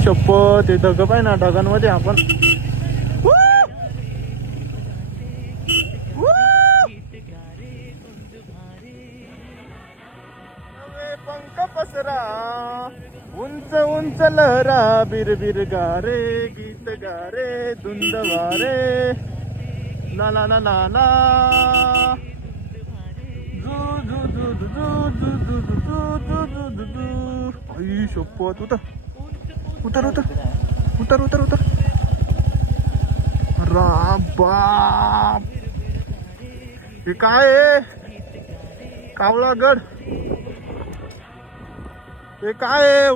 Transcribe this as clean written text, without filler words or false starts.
आई शपथ, ते ढग पाय ना, ढगांमध्ये आपण पंख पसरा, उंच उंच लहरा, बिरबिर गारे, गीत गारे, धुंद वारे, ला ला ला ला ला, जू जू जू जू जू जू जू जू जू जू जू. आई शपथ, उतर उतर उतर उतर उतर उतर. राम बाप, हे काय आहे? कावळा गड, हे काय आहे?